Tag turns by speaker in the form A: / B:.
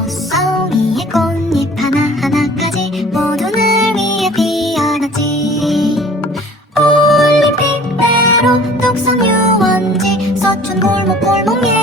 A: 꽃송이의 꽃잎 하나하나까지 모두 날 위해 피어났지. 올림픽대로 독선 유원지 서촌 골목골목에